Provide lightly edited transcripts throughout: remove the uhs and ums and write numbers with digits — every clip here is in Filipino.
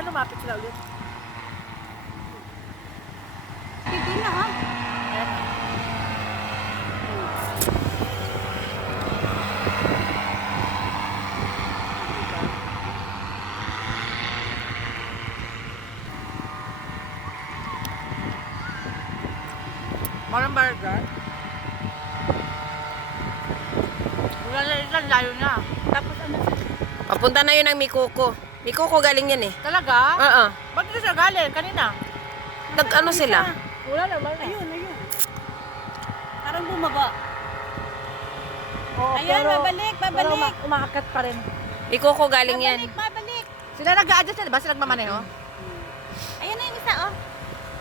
Baka lumapit sila ulit. Hindi na ha. Ayan na. Marang burger. Wala na ilan, layo na. Tapos ano? Papunta na yun ang Mikoko. Mikoko galing yan eh. Talaga? Oo. Ba't dito siya galing? Kanina? Nag-ano sila? Wala na, wala na. Ayun. Parang bumaba. Oo, Ayan, babalik. Pero umaakat pa rin. Mikoko galing yan. Babalik. Sila nag-a-adjust na, diba? Sila nagmamaneho? Ayan na yung isa, oh.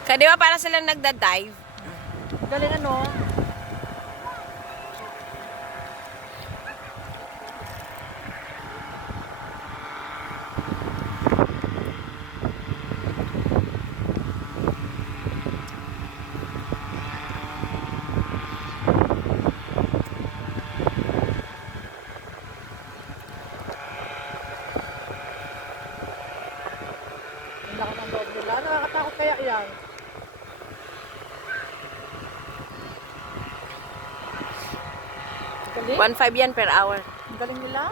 Kaya di ba para sila nagda-dive? Galing ano? Ang lakas ng loob nila. Nakakatakot kaya yan. Ang galing. 1.5 yan per hour. Ang galing nila.